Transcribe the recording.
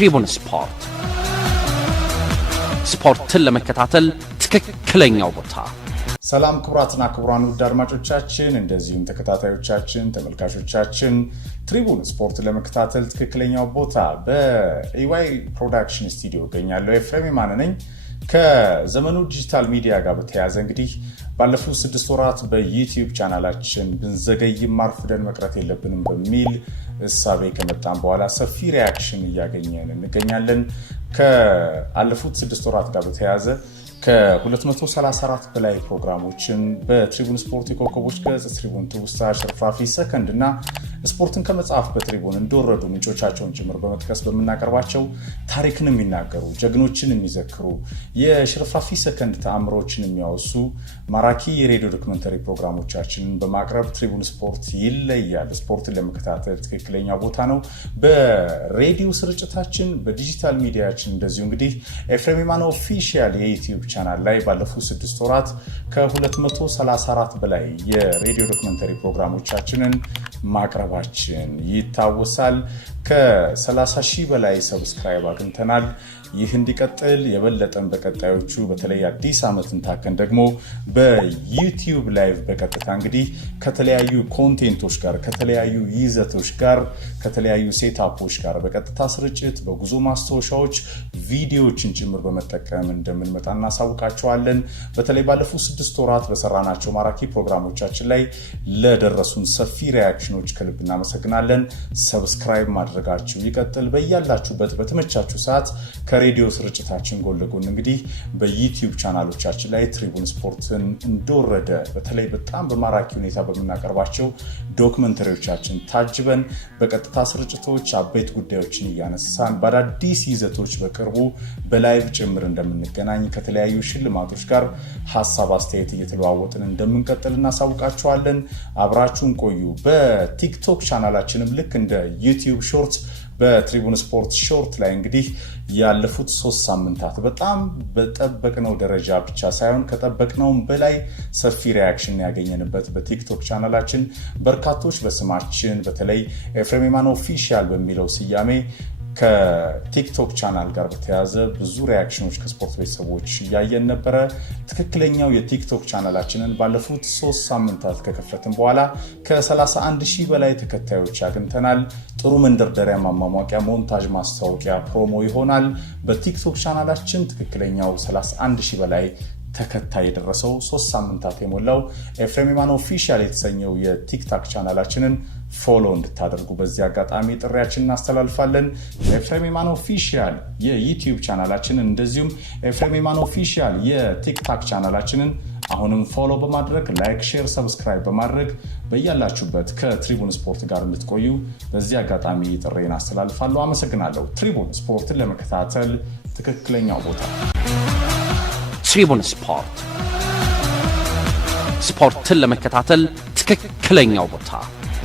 ትሪቡን ስፖርትን ለመከታተል ትክክለኛው ቦታ። ሰላም ክቡራትና ክቡራን ውድ አድማጮቻችን እንደዚሁም ተከታታዮቻችን ተመልካቾቻችን ትሪቡን ስፖርት ለመከታተል ትክክለኛው ቦታ በኢዋይ ፕሮዳክሽን ስቱዲዮ ገኛለሁ። ኤፍሬም የማነ ነኝ። ከዘመኑ ዲጂታል ሚዲያ ጋር በተያያዘ እንግዲህ ባለፉት 6 ወራት በዩቲዩብ ቻናላችን ብንዘገይም ማርፍደን መቅረት የለብንም በሚል እሳቤ ከመጣን በኋላ ሰፊ ሪያክሽን እያገኘን እንገኛለን። ከአለፉት 6 ወራት ጋር በተያያዘ ከ234 በላይ ፕሮግራሞችን በትሪቡን ስፖርት የኮከቦች ገጽ፣ ትሪቡን ትውስታ፣ ሽርፍራፊ ሰከንድ እና ስፖርትን ከመጽሐፍ በትሪቡን እንደወረዱ ምንጮቻቸውን ጭምር በመጥቀስ በምናቀርባቸው ታሪክን የሚናገሩ ጀግኖችን የሚዘክሩ የሽርፍራፊ ሰከንድ ተአምሮችን የሚያወሱ ማራኪ የሬዲዮ ዶክመንተሪ ፕሮግራሞቻችንን በማቅረብ ትሪቡን ስፖርት ይለያል። ስፖርትን ለመከታተል ትክክለኛ ቦታ ነው። በሬዲዮ ስርጭታችን፣ በዲጂታል ሚዲያችን እንደዚሁ እንግዲህ ኤፍሬም የማነ ኦፊሻል የዩቲዩብ ቻናል ላይ ባለፉት 6 ወራት ከ234 በላይ የሬዲዮ ዶክመንተሪ ፕሮግራሞቻችንን ማቅረባችን ይታወሳል። ከ30 ሺህ በላይ ሰብስክራይብ አግኝተናል። ይህ እንዲቀጥል የበለጠን በቀጣዮቹ በተለይ አዲስ ዓመትን ታከን ደግሞ በዩቲዩብ ላይቭ በቀጥታ እንግዲህ ከተለያዩ ኮንቴንቶች ጋር ከተለያዩ ይዘቶች ጋር ከተለያዩ ሴታፖች ጋር በቀጥታ ስርጭት በጉዞ ማስታወሻዎች ቪዲዮዎችን ጭምር በመጠቀም እንደምንመጣ እናሳውቃቸዋለን። በተለይ ባለፉት 6 ወራት በሰራናቸው ማራኪ ፕሮግራሞቻችን ላይ ለደረሱን ሰፊ ሪያክሽኖች ከልብ እናመሰግናለን። ሰብስክራይብ ማድረጋችሁ ይቀጥል። በያላችሁበት በተመቻችሁ ሰዓት ከሬዲዮ ስርጭታችን ጎን ለጎን እንግዲህ በዩቲዩብ ቻናሎቻችን ላይ ትሪቡን ስፖርትን እንደወረደ በተለይ በጣም በማራኪ ሁኔታ በምናቀርባቸው ዶክመንተሪዎቻችን ታጅበን በቀጥታ ስርጭቶች አበይት ጉዳዮችን እያነሳን በአዳዲስ ይዘቶች በቅርቡ በላይቭ ጭምር እንደምንገናኝ ከተለያዩ ሽልማቶች ጋር ሀሳብ አስተያየት እየተለዋወጥን እንደምንቀጥል እናሳውቃቸዋለን። አብራችሁን ቆዩ። በቲክቶክ ቻናላችንም ልክ እንደ ዩቲዩብ ሾርት በትሪቡን ስፖርት ሾርት ላይ እንግዲህ ያለፉት 3 ሳምንታት በጣም በጠበቅነው ደረጃ ብቻ ሳይሆን ከጠበቅነውም በላይ ሰፊ ሪያክሽን ያገኘንበት በቲክቶክ ቻናላችን በርካቶች በስማችን በተለይ ኤፍሬም የማነ ኦፊሻል በሚለው ስያሜ ከቲክቶክ ቻናል ጋር በተያያዘ ብዙ ሪያክሽኖች ከስፖርት ቤተሰቦች እያየን ነበረ። ትክክለኛው የቲክቶክ ቻናላችንን ባለፉት 3 ሳምንታት ከከፈትን በኋላ ከ31 ሺህ በላይ ተከታዮች አግኝተናል። ጥሩ መንደርደሪያ ማሟሟቂያ ሞንታጅ ማስታወቂያ ፕሮሞ ይሆናል። በቲክቶክ ቻናላችን ትክክለኛው 31 ሺህ በላይ ተከታይ የደረሰው 3 ሳምንታት የሞላው ኤፍሬም የማነ ኦፊሻል የተሰኘው የቲክታክ ቻናላችንን ፎሎ እንድታደርጉ በዚህ አጋጣሚ ጥሪያችንን እናስተላልፋለን። ኤፍሬም የማነ ኦፊሻል የዩቲዩብ ቻናላችንን እንደዚሁም ኤፍሬም የማነ ኦፊሻል የቲክታክ ቻናላችንን አሁንም ፎሎ በማድረግ ላይክ፣ ሼር፣ ሰብስክራይብ በማድረግ በያላችሁበት ከትሪቡን ስፖርት ጋር እንድትቆዩ በዚህ አጋጣሚ ጥሪዬን አስተላልፋለሁ። አመሰግናለሁ። ትሪቡን ስፖርትን ለመከታተል ትክክለኛው ቦታ ትሪቡን ስፖርትን ለመከታተል ትክክለኛው ቦታ